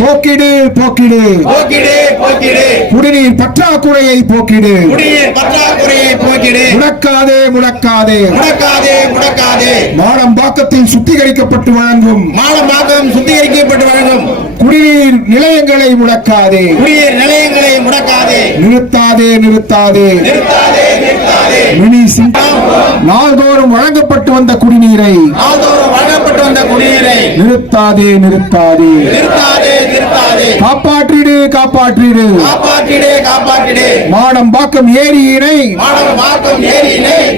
போக்கிடு போக்கிடு. போக்கிடு போக்கிடு. குடிநீர் பற்றாக்குறையை போக்கிடு. குடிநீர் பற்றாக்குறையை போக்கிடு. முடக்காதே முடக்காதே. முடக்காதே முடக்காதே. மாடம்பாக்கத்தில் சுத்திகரிக்கப்பட்டு வழங்கும். மாலமாக்கம் சுத்திகரிக்கப்பட்டு வழங்கும். குடிநீர் நிலையங்களை முடக்காதே. குடிநீர் நிலையங்களை முடக்காதே. நிறுத்தாதே நிறுத்தாதே. நிறுத்தாதே நிறுத்தாதே. மினி சிங்கம் நாள்தோறும் வழங்கப்பட்டு வந்த குடிநீரை நாள்தோறும் வழங்கப்பட்டு வந்த குடிநீரை நிறுத்தாதே நிறுத்தாதே. காப்பாற்றிடு காப்பாற்றிடு. காப்பாற்றிடு காப்பாற்றிடு. மாடம்பாக்கம் ஏரியினை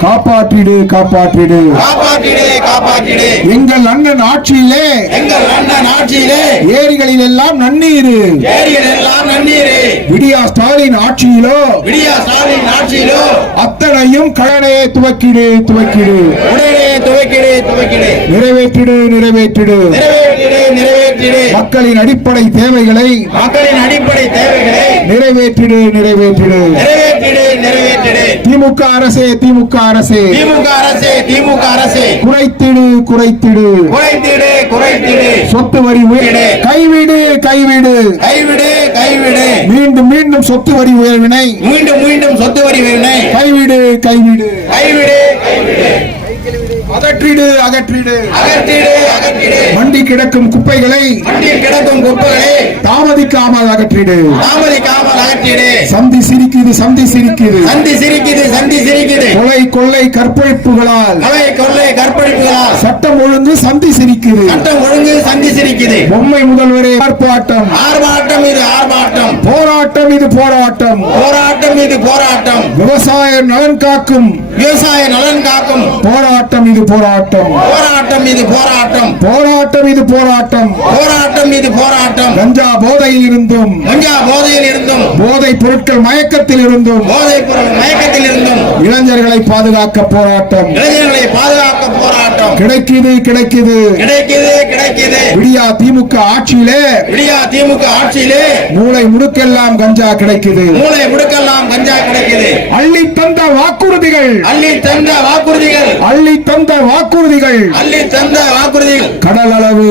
காப்பாற்றிடு காப்பாற்றிடு. காப்பாற்றிடு காப்பாற்றிடு. எங்கள் அண்ணன் ஆட்சியிலே எங்கள் அண்ணன் ஆட்சியிலே ஏரிகளில் எல்லாம் நன்னீர். ஏரியில் எல்லாம் நன்னீரே. விடியா ஸ்டாலின் ஆட்சியிலோ? விடியா ஸ்டாலின் ஆட்சியிலோ? அத்தனையும் கடனே துவக்கிடு துவக்கிடு. உடனே துவக்கிடு துவக்கிடு. நிறைவேற்றிடு நிறைவேற்றிடு. நிறைவேற்றிடு நிறைவேற்றிடு. மக்களின் அடிப்படை தேவைகளை மக்களின் அடிப்படை தேவைகளை நிறைவேற்றிடு நிறைவேற்றிடு. நிறைவேற்றிடு திமுக அரசே திமுக அரசே. திமுக அரசே திமுக அரசே. குறைத்திடு குறைத்திடு. குறைத்திடு குறைத்திடு. சொத்து வரி உயர்வு கைவிடு கைவிடு. கைவிடு கைவிடு. மீண்டும் மீண்டும் சொத்து வரி உயர்வினை. மீண்டும் மீண்டும் சொத்து வரி வினை கைவிடு கைவிடு கைவிடு கைவிடு. அகற்றிடு அகற்றிடு. அகற்றிடு அகற்றிடு. மண்டி கிடக்கும் குப்பைகளை மண்டியில் கிடக்கும் குப்பைகளை தாமதிக்காமல் அகற்றிடு. தாமதிக்காமல் அகற்றிடு. சந்தி சிரிக்குது சந்தி சிரிக்குது. சந்தி சிரிக்குது சந்தி சிரிக்குது. கொலை கொள்ளை கற்பழிப்புகளால். கலை கொள்ளை கற்பழிப்புகளால். சட்டம் ஒழுங்கு சந்தி சிரிக்குது. சட்டம் ஒழுங்கு சந்தி சிரிக்குது. பொம்மை முதல்வரே ஆர்ப்பாட்டம். ஆர்ப்பாட்டம் இது ஆர்ப்பாட்டம். போராட்டம் இது போராட்டம். போராட்டம் இது போராட்டம். விவசாய நலன் காக்கும். விவசாய நலன் காக்கும். போராட்டம் இது போராட்டம். போராட்டம் இது போராட்டம். போராட்டம் இது போராட்டம். போராட்டம் இது போராட்டம். கஞ்சா போதையில் இருந்தும் கஞ்சா போதையில் இருந்தும் போதைப் பொருட்கள் மயக்கத்தில் இருந்தும் போதைப் பொருள் மயக்கத்தில் இருந்தும் இளைஞர்களை பாதுகாக்க போராட்டம். இளைஞர்களை பாதுகாக்க போராட்டம். கிடைக்குது கிடைக்குது. கிடைக்குது கிடைக்குது. விடியா திமுக ஆட்சியிலே விடியா திமுக ஆட்சியிலே மூளை முடுக்கெல்லாம் கஞ்சா கிடைக்குது. மூளை முடுக்கெல்லாம் கஞ்சா கிடைக்குது. அள்ளி தந்த வாக்குறுதிகள். அள்ளி தந்த வாக்குறுதிகள். அள்ளி தந்த வாக்குறுதிகள். அள்ளி தந்த வாக்குறுதிகள். கடல் அளவு